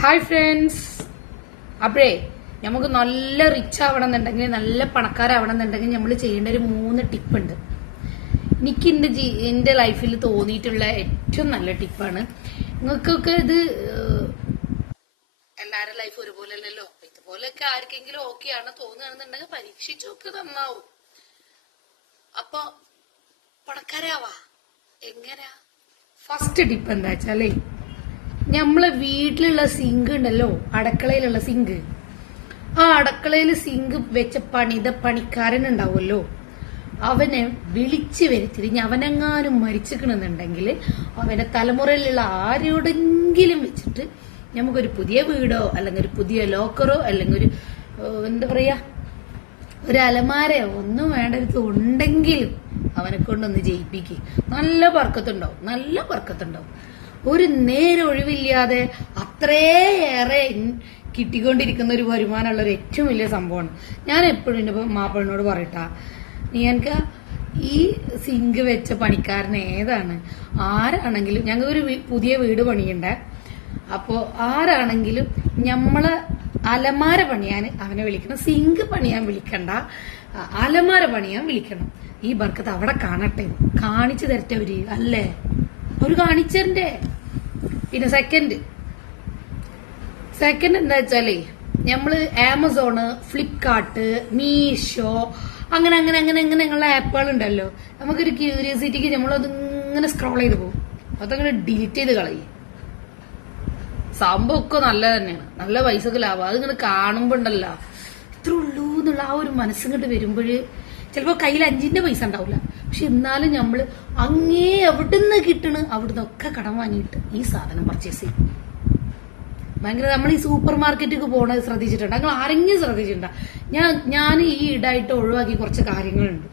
Hi friends അപ്പോഴേ നമുക്ക് നല്ല റിച്ച് ആവണം എന്നുണ്ടെങ്കിൽ നല്ല പണക്കാരാവണം എന്നുണ്ടെങ്കിൽ നമ്മൾ ചെയ്യേണ്ട ഒരു മൂന്ന് ടിപ്പ് ഉണ്ട്. എനിക്ക് എന്റെ ജീ എന്റെ ലൈഫിൽ തോന്നിയിട്ടുള്ള ഏറ്റവും നല്ല ടിപ്പാണ് നിങ്ങൾക്കൊക്കെ ഇത് എല്ലാരും ലൈഫ് ഒരുപോലെ അല്ലല്ലോ ഇതുപോലെയൊക്കെ ആർക്കെങ്കിലും ഓക്കെ ആണ് തോന്നുകയാണെന്നുണ്ടെങ്കിൽ പരീക്ഷിച്ചൊക്കെ നന്നാവും. അപ്പൊ പണക്കാരാവാ. എങ്ങനെയാ? ഫസ്റ്റ് ടിപ്പ് എന്താ വെച്ചാലേ നമ്മളെ വീട്ടിലുള്ള സിങ്ക് ഉണ്ടല്ലോ അടക്കളയിലുള്ള സിങ്ക് ആ അടുക്കളയിൽ സിങ്ക് വെച്ച പണിത പണിക്കാരൻ ഉണ്ടാവുമല്ലോ. അവനെ വിളിച്ചു വരുത്തി ഇനി അവനെങ്ങാനും മരിച്ചിക്കണമെന്നുണ്ടെങ്കിൽ അവനെ തലമുറയിലുള്ള ആരോടെങ്കിലും വെച്ചിട്ട് നമുക്കൊരു പുതിയ വീടോ അല്ലെങ്കിൽ ഒരു പുതിയ ലോക്കറോ അല്ലെങ്കിൽ ഒരു എന്താ പറയാ ഒരു അലമാരയോ ഒന്നും വേണ്ടത് ഉണ്ടെങ്കിലും അവനെ കൊണ്ടൊന്ന് ജയിപ്പിക്കുക നല്ല പറക്കത്തുണ്ടാവും നല്ല പറക്കത്തുണ്ടാവും ഒരു നേരൊഴിവില്ലാതെ അത്രയേറെ കിട്ടിക്കൊണ്ടിരിക്കുന്ന ഒരു വരുമാനമുള്ള ഒരു ഏറ്റവും വലിയ സംഭവമാണ്. ഞാൻ എപ്പോഴും എന്റെ മാപ്പിളിനോട് പറയട്ടാ നീ എനിക്ക് ഈ സിങ്ക് വെച്ച പണിക്കാരൻ ഏതാണ്? ആരാണെങ്കിലും ഞങ്ങൾ ഒരു പുതിയ വീട് പണിയണ്ടേ? അപ്പോൾ ആരാണെങ്കിലും നമ്മളെ അലമാര പണിയാൻ അവനെ വിളിക്കണം. സിങ്ക് പണിയാൻ വിളിക്കണ്ട. അലമാര പണിയാൻ വിളിക്കണം. ഈ ബർക്കത്ത് അവിടെ കാണട്ടെ. കാണിച്ചു തരട്ടെ അല്ലേ? അവർ കാണിച്ചരണ്ടേ? പിന്നെ സെക്കൻഡ് സെക്കൻഡ് എന്താ വെച്ചാലേ നമ്മൾ ആമസോണ് ഫ്ലിപ്കാർട്ട് മീഷോ അങ്ങനെ അങ്ങനെ അങ്ങനെ അങ്ങനെ ഉള്ള ആപ്പുകൾ ഉണ്ടല്ലോ നമുക്കൊരു ക്യൂരിയോസിറ്റിക്ക് നമ്മളതിങ്ങനെ സ്ക്രോൾ ചെയ്ത് പോകും അതങ്ങനെ ഡിലീറ്റ് ചെയ്ത് കളയും. സംഭവമൊക്കെ നല്ല തന്നെയാണ്. നല്ല പൈസക്ക് ലാഭം. അതിങ്ങനെ കാണുമ്പോ ഉണ്ടല്ലോ ഇത്ര ഉള്ളൂ എന്നുള്ള ആ ഒരു മനസ്സിങ്ങോട്ട് വരുമ്പോൾ ചിലപ്പോ കയ്യിൽ അഞ്ചിന്റെ പൈസ ഉണ്ടാവില്ല പക്ഷെ എന്നാലും നമ്മൾ അങ്ങേ എവിടുന്ന് കിട്ടണ് അവിടുന്ന് ഒക്കെ കടം വാങ്ങിയിട്ട് ഈ സാധനം പർച്ചേസ് ചെയ്യും. ഭയങ്കര നമ്മൾ ഈ സൂപ്പർ മാർക്കറ്റിലേക്ക് പോകണത് ശ്രദ്ധിച്ചിട്ടുണ്ട്? നിങ്ങൾ ആരെങ്കിലും ശ്രദ്ധിച്ചിട്ടുണ്ടോ? ഞാൻ ഞാൻ ഈ ഇടായിട്ട് ഒഴിവാക്കി കുറച്ച് കാര്യങ്ങളുണ്ട്.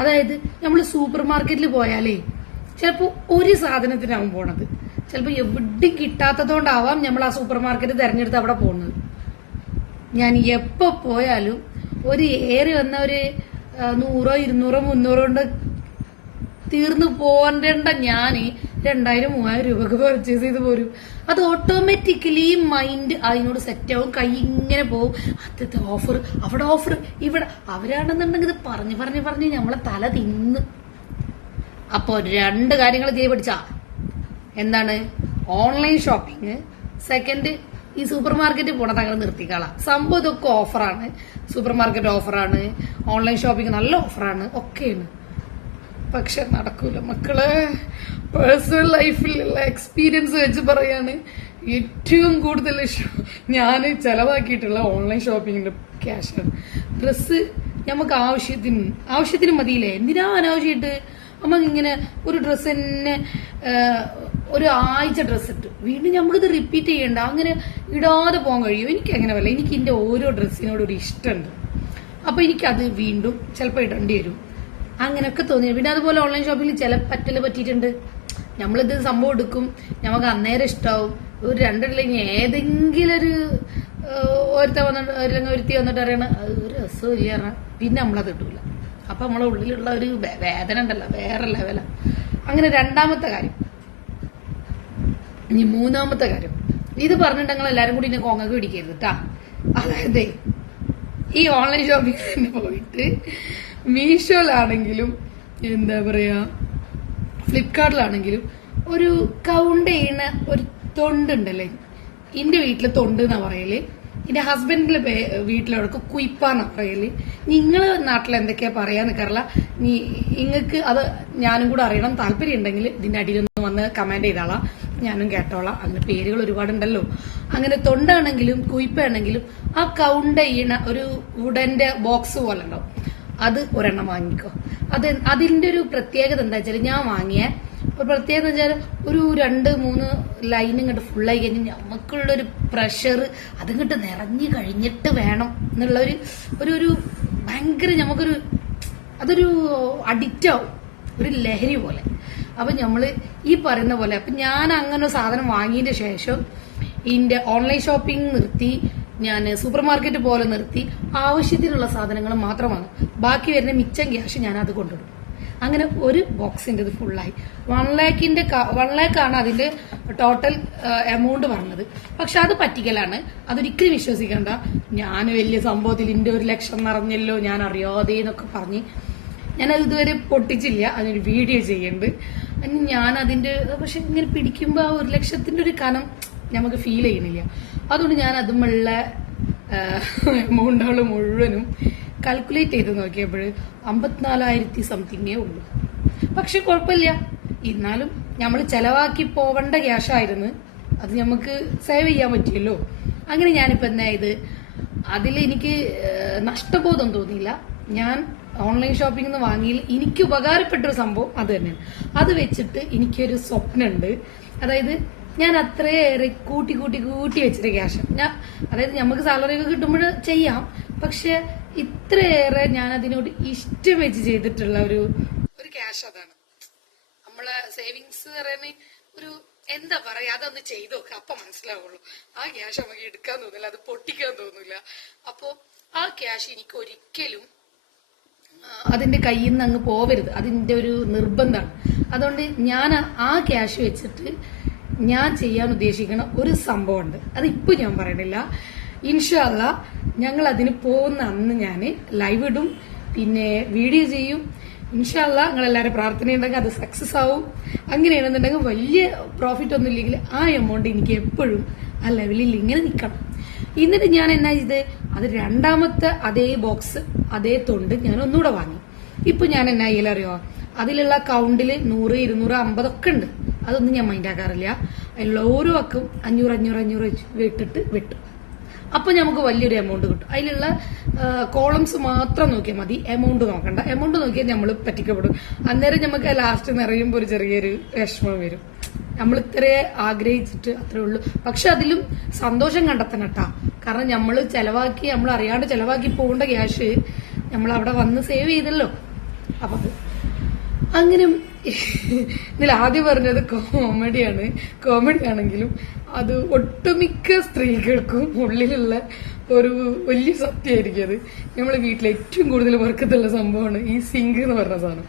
അതായത് നമ്മൾ സൂപ്പർ മാർക്കറ്റിൽ പോയാലേ ചിലപ്പോൾ ഒരു സാധനത്തിനാവും പോണത്. ചിലപ്പോൾ എവിടെയും കിട്ടാത്തതുകൊണ്ടാവാം നമ്മൾ ആ സൂപ്പർ മാർക്കറ്റ് തിരഞ്ഞെടുത്ത് അവിടെ പോകുന്നത് ഞാൻ എപ്പോ പോയാലും ഒരു ഏറി വന്ന ഒരു നൂറോ ഇരുന്നൂറോ മുന്നൂറോ കൊണ്ട് തീർന്നു പോകേണ്ട ഞാൻ രണ്ടായിരം മൂവായിരം രൂപക്ക് പർച്ചേസ് ചെയ്ത് പോരും. അത് ഓട്ടോമാറ്റിക്കലി മൈൻഡ് അതിനോട് സെറ്റ് ആവും. കൈ ഇങ്ങനെ പോവും. അത്തത്തെ ഓഫർ അവിടെ ഓഫർ ഇവിടെ. അവരാണെന്നുണ്ടെങ്കിൽ ഇത് പറഞ്ഞ് പറഞ്ഞ് പറഞ്ഞ് നമ്മളെ തല തിന്ന്. അപ്പോ രണ്ട് കാര്യങ്ങൾ ചെയ്ത് പഠിച്ചാ. എന്താണ്? ഓൺലൈൻ ഷോപ്പിംഗ് സെക്കൻഡ് ഈ സൂപ്പർ മാർക്കറ്റിൽ പോണത് അങ്ങനെ നിർത്തിക്കളാം സംഭവം ഇതൊക്കെ ഓഫറാണ് സൂപ്പർ മാർക്കറ്റ് ഓഫറാണ് ഓൺലൈൻ ഷോപ്പിംഗ് നല്ല ഓഫറാണ് ഒക്കെയാണ്. പക്ഷെ നടക്കൂല. മക്കളെ പേഴ്സണൽ ലൈഫിലുള്ള എക്സ്പീരിയൻസ് വെച്ച് പറയാണ്. ഏറ്റവും കൂടുതൽ ഞാൻ ചെലവാക്കിയിട്ടുള്ള ഓൺലൈൻ ഷോപ്പിങ്ങിന്റെ ക്യാഷാണ് ഡ്രസ്സ് നമുക്ക് ആവശ്യത്തിന് ആവശ്യത്തിന് മതിയില്ലേ? എന്തിനാ അനാവശ്യമായിട്ട്? നമുക്ക് ഇങ്ങനെ ഒരു ഡ്രസ്സ് തന്നെ ഒരു ആഴ്ച ഡ്രസ്സ് ഇട്ട്. വീണ്ടും നമുക്കിത് റിപ്പീറ്റ് ചെയ്യണ്ട. അങ്ങനെ ഇടാതെ പോകാൻ കഴിയും? എനിക്ക് അങ്ങനെ വല്ല. എനിക്ക് എന്റെ ഓരോ ഡ്രസ്സിനോട് ഒരു ഇഷ്ടമുണ്ട് അപ്പൊ എനിക്കത് വീണ്ടും ചിലപ്പോൾ ഇടേണ്ടി വരും. അങ്ങനെയൊക്കെ തോന്നി പിന്നെ അതുപോലെ ഓൺലൈൻ ഷോപ്പിംഗിൽ ചില പറ്റൽ പറ്റിയിട്ടുണ്ട്. നമ്മളിത് സംഭവം എടുക്കും. നമുക്ക് അന്നേരം ഇഷ്ടാവും. ഒരു രണ്ടില്ലെങ്കിൽ ഏതെങ്കിലും ഒരു ഒരുത്ത വന്നിട്ട് അല്ലെങ്കിൽ ഒരുത്തി വന്നിട്ട് അറിയണ "അത് ഒരു രസവും ഇല്ല പറഞ്ഞാൽ പിന്നെ നമ്മളത് കിട്ടൂല അപ്പൊ നമ്മളെ ഉള്ളിലുള്ള ഒരു വേദന ഉണ്ടല്ലോ. വേറെ ലെവല അങ്ങനെ രണ്ടാമത്തെ കാര്യം. ഇനി മൂന്നാമത്തെ കാര്യം. ഇത് പറഞ്ഞിട്ടുണ്ടെങ്കിൽ എല്ലാരും കൂടി എന്നെ കോങ്ങക്ക് പിടിക്കരുത് കേട്ടാ അതായത് ഈ ഓൺലൈൻ ഷോപ്പിംഗ് പോയിട്ട് മീഷോയിലാണെങ്കിലും എന്താ പറയാ ഫ്ലിപ്കാർട്ടിലാണെങ്കിലും ഒരു കൗണ്ട് ചെയ്യണ ഒരു തൊണ്ടുണ്ടല്ലേ? എന്റെ വീട്ടിൽ തൊണ്ട് എന്നാ പറയൽ? എന്റെ ഹസ്ബൻഡിന്റെ വീട്ടിലൊക്കെ കുയിപ്പാന്നാ പറയൽ? നിങ്ങൾ നാട്ടിൽ എന്തൊക്കെയാ പറയാന്ന് നിൽക്കാറില്ല നീ നിങ്ങൾക്ക് അത് ഞാനും കൂടെ അറിയണം. താല്പര്യം ഉണ്ടെങ്കിൽ ഇതിന്റെ അടിയിലൊന്ന് വന്ന് കമന്റ് ചെയ്താളാം. ഞാനും കേട്ടോളാം. അങ്ങനെ പേരുകൾ ഒരുപാടുണ്ടല്ലോ. അങ്ങനെ തൊണ്ടാണെങ്കിലും കുയിപ്പാണെങ്കിലും ആ കൗണ്ട് ചെയ്യണ ഒരു വുഡന്റെ ബോക്സ് പോലെ ഉണ്ടാവും. അത് ഒരെണ്ണം വാങ്ങിക്കോ. അത് അതിന്റെ ഒരു പ്രത്യേകത എന്താ വെച്ചാൽ ഞാൻ വാങ്ങിയ ഒരു പ്രത്യേകത വെച്ചാൽ ഒരു രണ്ട് മൂന്ന് ലൈൻ ഇങ്ങോട്ട് ഫുള്ളായി കഴിഞ്ഞ് നമുക്കുള്ളൊരു പ്രഷർ അതിങ്ങോട്ട് നിറഞ്ഞു കഴിഞ്ഞിട്ട് വേണം എന്നുള്ള ഒരു ഒരു ഒരു ഭയങ്കര നമുക്കൊരു അതൊരു അഡിക്റ്റാവും ഒരു ലഹരി പോലെ. അപ്പൊ നമ്മൾ ഈ പറയുന്ന പോലെ അപ്പൊ ഞാൻ അങ്ങനെ ഒരു സാധനം വാങ്ങിയതിന്റെ ശേഷം ഇതിന്റെ ഓൺലൈൻ ഷോപ്പിംഗ് നിർത്തി ഞാൻ സൂപ്പർ മാർക്കറ്റ് പോലെ നിർത്തി ആവശ്യത്തിനുള്ള സാധനങ്ങൾ മാത്രമാണ് ബാക്കി വരുന്ന മിച്ചം ക്യാഷ് ഞാൻ അത് കൊണ്ടുവരും അങ്ങനെ ഒരു ബോക്സിന്റെ ഇത് ഫുള്ളായി വൺ ലാക്കിന്റെ വൺ ലാക്കാണ് അതിന്റെ ടോട്ടൽ എമൗണ്ട് പറഞ്ഞത്. പക്ഷെ അത് പറ്റിക്കലാണ്. അതൊരിക്കലും വിശ്വസിക്കണ്ട. ഞാൻ വലിയ സംഭവത്തിൽ ഇന്റെ ഒരു ലക്ഷം നിറഞ്ഞല്ലോ ഞാൻ അറിയാതെ എന്നൊക്കെ പറഞ്ഞ്. ഞാൻ ഇതുവരെ പൊട്ടിച്ചില്ല. അതിനൊരു വീഡിയോ ചെയ്യുന്നുണ്ട് ഞാൻ അതിന്റെ പക്ഷെ ഇങ്ങനെ പിടിക്കുമ്പോൾ ആ ഒരു ലക്ഷത്തിന്റെ ഒരു കനം നമുക്ക് ഫീൽ ചെയ്യുന്നില്ല. അതുകൊണ്ട് ഞാൻ അതുമുള്ള എമൗണ്ടുകൾ മുഴുവനും കാൽക്കുലേറ്റ് ചെയ്ത് നോക്കിയപ്പോൾ അമ്പത്തിനാലായിരത്തി സംതിങ്ങേ ഉള്ളൂ. പക്ഷെ കുഴപ്പമില്ല. എന്നാലും നമ്മൾ ചെലവാക്കി പോവേണ്ട ക്യാഷായിരുന്നു അത് നമുക്ക് സേവ് ചെയ്യാൻ പറ്റിയല്ലോ. അങ്ങനെ ഞാനിപ്പോ എന്തായത് അതിൽ എനിക്ക് നഷ്ടബോധം തോന്നിയില്ല. ഞാൻ ഓൺലൈൻ ഷോപ്പിംഗ് നിന്ന് വാങ്ങിയിൽ എനിക്ക് ഉപകാരപ്പെട്ട ഒരു സംഭവം അത് തന്നെയാണ് അത് വെച്ചിട്ട് എനിക്കൊരു സ്വപ്നമുണ്ട് അതായത് ഞാൻ അത്രയേറെ കൂട്ടി കൂട്ടി കൂട്ടി വെച്ചിട്ട് ക്യാഷ് ഞാൻ അതായത് നമുക്ക് സാലറി ഒക്കെ കിട്ടുമ്പോൾ ചെയ്യാം. പക്ഷെ ഇത്രയേറെ ഞാൻ അതിനോട് ഇഷ്ടം വെച്ച് ചെയ്തിട്ടുള്ള ഒരു ഒരു ക്യാഷ് അതാണ്. നമ്മളെ സേവിങ്സ് പറയുന്ന ഒരു എന്താ പറയാ അതൊന്ന് ചെയ്തു നോക്കുക അപ്പൊ മനസ്സിലാവുള്ളൂ. ആ ക്യാഷ് നമുക്ക് എടുക്കാൻ തോന്നില്ല അത് പൊട്ടിക്കാൻ തോന്നില്ല. അപ്പോ ആ ക്യാഷ് എനിക്ക് ഒരിക്കലും അതിന്റെ കയ്യിൽ നിന്ന് അങ്ങ് പോവരുത്. അതിന്റെ ഒരു നിർബന്ധമാണ്. അതുകൊണ്ട് ഞാൻ ആ ക്യാഷ് വെച്ചിട്ട് ഞാൻ ചെയ്യാൻ ഉദ്ദേശിക്കുന്ന ഒരു സംഭവമുണ്ട്. അത് ഇപ്പൊ ഞാൻ പറയണില്ല. ഇൻഷാല്ല ഞങ്ങൾ അതിന് പോകുന്ന അന്ന് ഞാൻ ലൈവ് ഇടും. പിന്നെ വീഡിയോ ചെയ്യും. ഇൻഷാല്ല നിങ്ങൾ എല്ലാവരും പ്രാർത്ഥനയുണ്ടെങ്കിൽ അത് സക്സസ് ആവും. അങ്ങനെയാണെന്നുണ്ടെങ്കിൽ വലിയ പ്രോഫിറ്റ് ഒന്നും ഇല്ലെങ്കിൽ ആ എമൗണ്ട് എനിക്ക് എപ്പോഴും ആ ലെവലിൽ ഇങ്ങനെ നിൽക്കണം. എന്നിട്ട് ഞാൻ എന്നാ ചെയ്ത്? അത് രണ്ടാമത്തെ അതേ ബോക്സ് അതേ തൊണ്ട് ഞാൻ ഒന്നുകൂടെ വാങ്ങി. ഇപ്പൊ ഞാൻ എന്നാ ചെയ്യലറിയോ? അതിലുള്ള അക്കൗണ്ടിൽ നൂറ് ഇരുന്നൂറ് അമ്പതൊക്കെ ഉണ്ട്. അതൊന്നും ഞാൻ മൈൻഡ് ആക്കാറില്ല. അതിലുള്ള ഓരോ അക്കും അഞ്ഞൂറ് അഞ്ഞൂറ് അഞ്ഞൂറ് വിട്ടിട്ട് വിട്ടു. അപ്പൊ നമുക്ക് വലിയൊരു എമൗണ്ട് കിട്ടും. അതിലുള്ള കോളംസ് മാത്രം നോക്കിയാൽ മതി. എമൗണ്ട് നോക്കണ്ട. എമൗണ്ട് നോക്കിയാൽ നമ്മൾ പറ്റിക്കപ്പെടും. അന്നേരം നമുക്ക് ലാസ്റ്റ് നിറയുമ്പോൾ ഒരു ചെറിയൊരു വിഷമം വരും. നമ്മൾ ഇത്രയേ ആഗ്രഹിച്ചിട്ട് അത്രേ ഉള്ളൂ. പക്ഷെ അതിലും സന്തോഷം കണ്ടെത്തണം കേട്ടാ കാരണം നമ്മൾ ചിലവാക്കി നമ്മൾ അറിയാണ്ട് ചിലവാക്കി പോകേണ്ട ക്യാഷ് നമ്മൾ അവിടെ വന്ന് സേവ് ചെയ്തല്ലോ. അപ്പൊ അങ്ങനെ ഇതിൽ ആദ്യം പറഞ്ഞത് കോമഡിയാണ്. കോമഡി ആണെങ്കിലും അത് ഒട്ടുമിക്ക സ്ത്രീകൾക്കും ഉള്ളിലുള്ള ഒരു വലിയ സത്യമായിരിക്കും അത്. നമ്മളെ വീട്ടിൽ ഏറ്റവും കൂടുതൽ വർക്കത്തുള്ള സംഭവമാണ് ഈ സിങ്ക് എന്ന് പറഞ്ഞ സാധനം.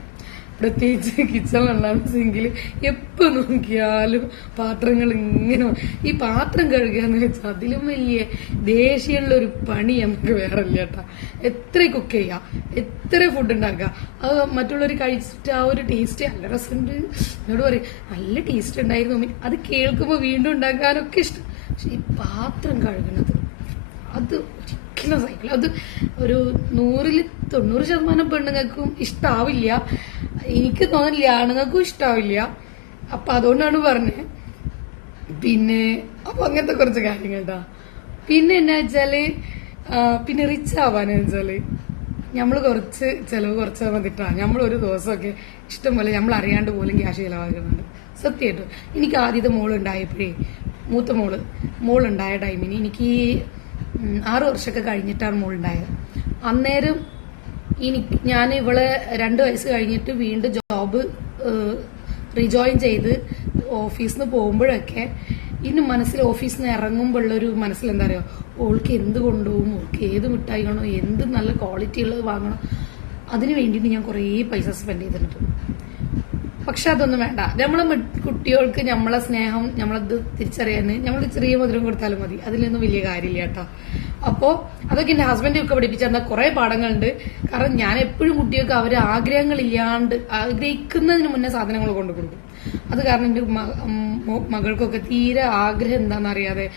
പ്രത്യേകിച്ച് കിച്ചണിലുണ്ടാകുന്ന സിങ്കിൽ എപ്പോൾ നോക്കിയാലും പാത്രങ്ങൾ ഇങ്ങനെ ഈ പാത്രം കഴുകുക എന്ന് വെച്ചാൽ അതിലും വലിയ ദേഷ്യമുള്ള ഒരു പണി നമുക്ക് വേറെ ഇല്ല കേട്ടാ. എത്ര കുക്ക് ചെയ്യാം? എത്ര ഫുഡ് ഉണ്ടാക്കുക? അത് മറ്റുള്ളവർ കഴിച്ചിട്ട് ആ ഒരു ടേസ്റ്റ് നല്ല രസമുണ്ട്. എന്നോട് പറയും നല്ല ടേസ്റ്റ് ഉണ്ടായിരുന്നു അമ്മേ." അത് കേൾക്കുമ്പോൾ വീണ്ടും ഉണ്ടാക്കാനൊക്കെ ഇഷ്ടം. പക്ഷെ ഈ പാത്രം കഴുകുന്നത് അത് ഒരിക്കലും സൈക്കിൾ അത് ഒരു നൂറിൽ തൊണ്ണൂറ് ശതമാനം പെണ്ണുങ്ങൾക്കും ഇഷ്ടാവില്ല. എനിക്ക് തോന്നില്ല ആണുങ്ങൾക്കും ഇഷ്ടാവില്ല. അപ്പൊ അതുകൊണ്ടാണ് പറഞ്ഞത്. പിന്നെ അപ്പൊ അങ്ങനത്തെ കുറച്ച് കാര്യങ്ങൾ കേട്ടാ പിന്നെ എന്നാ വെച്ചാൽ പിന്നെ റിച്ച് ആവാന്ന് വെച്ചാൽ നമ്മൾ കുറച്ച് ചിലവ് കുറച്ച് വന്നിട്ടാ നമ്മൾ ഒരു ദിവസമൊക്കെ ഇഷ്ടംപോലെ നമ്മൾ അറിയാണ്ട് പോലും ക്യാഷ് ചിലവാക്കുന്നുണ്ട്. സത്യമായിട്ടും. എനിക്ക് ആദ്യത്തെ മോൾ ഉണ്ടായപ്പോഴേ മൂത്ത മോൾ മോളുണ്ടായ ടൈമിന് എനിക്ക് ആറ് വർഷമൊക്കെ കഴിഞ്ഞിട്ടാണ് മോളുണ്ടായത് അന്നേരം എനിക്ക് ഞാൻ ഇവളെ രണ്ട് വയസ്സ് കഴിഞ്ഞിട്ട് വീണ്ടും ജോബ് റിജോയിൻ ചെയ്ത് ഓഫീസിൽ നിന്ന് പോകുമ്പോഴൊക്കെ ഇനി മനസ്സിൽ ഓഫീസിൽ നിന്ന് ഇറങ്ങുമ്പോഴുള്ളൊരു മനസ്സിൽ എന്താ പറയുക ഓൾക്ക് എന്ത് കൊണ്ടുപോകും? ഓൾക്ക് ഏത് മിഠായി വേണോ? എന്ത് നല്ല ക്വാളിറ്റി ഉള്ളത് വാങ്ങണം? അതിന് വേണ്ടിയിട്ട് ഞാൻ കുറേ പൈസ സ്പെൻഡ് ചെയ്തിട്ടുണ്ട്. പക്ഷെ അതൊന്നും വേണ്ട. നമ്മളെ കുട്ടികൾക്ക് നമ്മളെ സ്നേഹം നമ്മളത് തിരിച്ചറിയാൻ നമ്മൾ ചെറിയ മധുരം കൊടുത്താലും മതി. അതിലൊന്നും വലിയ കാര്യമില്ല കേട്ടോ. അപ്പോ അതൊക്കെ എന്റെ ഹസ്ബൻഡ് ഒക്കെ പഠിപ്പിച്ചു തന്ന കുറെ പാഠങ്ങളുണ്ട്. കാരണം ഞാൻ എപ്പോഴും കുട്ടികൾക്ക് അവരെ ആഗ്രഹങ്ങളില്ലാണ്ട് ആഗ്രഹിക്കുന്നതിന് മുന്നേ സാധനങ്ങൾ കൊണ്ടു കൊടുക്കും. അത് കാരണം മ- മകൾക്കൊക്കെ തീരെ ആഗ്രഹം എന്താണെന്നറിയാതെ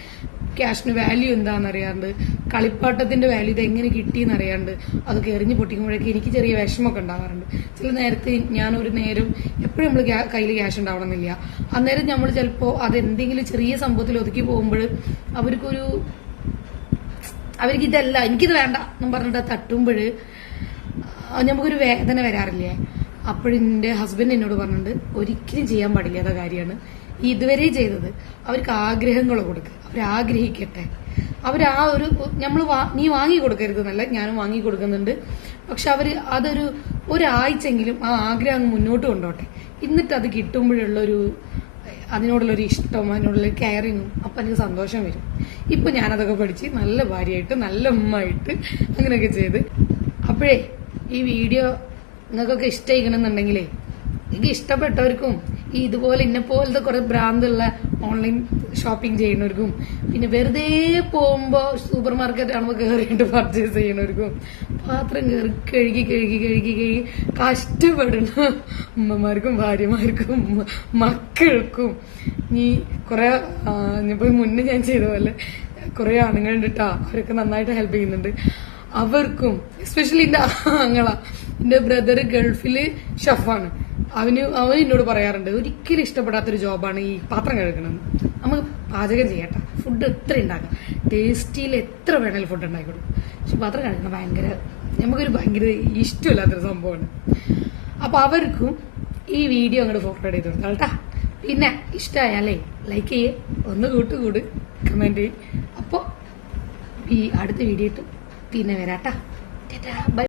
ക്യാഷിന് വാല്യൂ എന്താണെന്ന് അറിയാണ്ട് കളിപ്പാട്ടത്തിന്റെ വാല്യൂ ഇത് എങ്ങനെ കിട്ടിയെന്ന് അറിയാണ്ട് അതൊക്കെ എറിഞ്ഞു പൊട്ടിക്കുമ്പോഴേക്ക് എനിക്ക് ചെറിയ വിഷമമൊക്കെ ഉണ്ടാവാറുണ്ട്. ചില നേരത്തെ ഞാൻ ഒരു നേരം എപ്പോഴും നമ്മൾ കയ്യിൽ ക്യാഷ് ഉണ്ടാവണമെന്നില്ല. അന്നേരം നമ്മൾ ചിലപ്പോൾ അത് എന്തെങ്കിലും ചെറിയ സംഭവത്തിൽ ഒതുക്കി പോകുമ്പോൾ അവർക്കൊരു അവർക്ക് ഇതല്ല എനിക്കിത് വേണ്ട എന്നും പറഞ്ഞിട്ട് തട്ടുമ്പോൾ നമുക്കൊരു വേദന വരാറില്ലേ? അപ്പോഴെന്റെ ഹസ്ബൻഡ് എന്നോട് പറഞ്ഞിട്ടുണ്ട് ഒരിക്കലും ചെയ്യാൻ പാടില്ലാത്ത കാര്യമാണ്. ഇതുവരെ ചെയ്തത് അവർക്ക് ആഗ്രഹങ്ങൾ കൊടുക്കുക അവരാഗ്രഹിക്കട്ടെ അവർ ആ ഒരു നമ്മൾ നീ വാങ്ങി കൊടുക്കരുത് എന്നല്ല ഞാനും വാങ്ങി കൊടുക്കുന്നുണ്ട്. പക്ഷെ അവർ അതൊരു ഒരാഴ്ചയെങ്കിലും ആ ആഗ്രഹം മുന്നോട്ട് കൊണ്ടോട്ടെ. എന്നിട്ട് അത് കിട്ടുമ്പോഴുള്ളൊരു അതിനോടുള്ളൊരു ഇഷ്ടം അതിനോടുള്ളൊരു കെയറിങ്ങും അപ്പം എനിക്ക് സന്തോഷം വരും. ഇപ്പം ഞാനതൊക്കെ പഠിച്ച് നല്ല ഭാര്യയായിട്ട് നല്ല ഉമ്മയായിട്ട് അങ്ങനെയൊക്കെ ചെയ്ത്. അപ്പോഴേ ഈ വീഡിയോ നിങ്ങൾക്കൊക്കെ ഇഷ്ടമായിക്കണമെന്നുണ്ടെങ്കിലേ എനിക്ക് ഇഷ്ടപ്പെട്ടവർക്കും ഈ ഇതുപോലെ ഇന്നെ പോലത്തെ കുറെ ഭ്രാന്തുള്ള ഓൺലൈൻ ഷോപ്പിംഗ് ചെയ്യുന്നവർക്കും പിന്നെ വെറുതെ പോകുമ്പോൾ സൂപ്പർ മാർക്കറ്റ് ആകുമ്പോൾ കയറിയിട്ട് പർച്ചേസ് ചെയ്യുന്നവർക്കും പാത്രം കയറി കഴുകി കഴുകി കഴുകി കഴുകി കഷ്ടപ്പെടുന്ന അമ്മമാർക്കും ഭാര്യമാർക്കും മക്കൾക്കും. നീ കുറെ ഇപ്പൊ മുന്നേ ഞാൻ ചെയ്ത പോലെ കുറേ ആണുങ്ങളുണ്ട് ഉണ്ടിട്ടാ അവരൊക്കെ നന്നായിട്ട് ഹെൽപ്പ് ചെയ്യുന്നുണ്ട്. അവർക്കും എസ്പെഷ്യലി എന്റെ ആങ്ങള എന്റെ ബ്രദർ ഗൾഫിൽ ഷെഫാണ്. അവന് അവൻ എന്നോട് പറയാറുണ്ട് ഒരിക്കലും ഇഷ്ടപ്പെടാത്തൊരു ജോബാണ് ഈ പാത്രം കഴുകണം. നമുക്ക് പാചകം ചെയ്യട്ടെ. ഫുഡ് എത്ര ഉണ്ടാക്കാം. ടേസ്റ്റിയിൽ എത്ര വേണേലും ഫുഡ് ഉണ്ടാക്കിക്കൊടുക്കും പക്ഷെ പാത്രം കഴുകണം ഭയങ്കര നമുക്കൊരു ഭയങ്കര ഇഷ്ടമില്ലാത്തൊരു സംഭവമാണ്. അപ്പൊ അവർക്കും ഈ വീഡിയോ അങ്ങോട്ട് ഫോർവേഡ് ചെയ്ത് കൊടുക്കാം പിന്നെ ഇഷ്ടമായാലേ ലൈക്ക് ചെയ്യേ ഒന്ന് കൂട്ട് കൂട് കമന്റ് ചെയ്യും. അപ്പോൾ ഈ അടുത്ത വീഡിയോ ഇട്ട് പിന്നെ വരാട്ടാ ബൈ.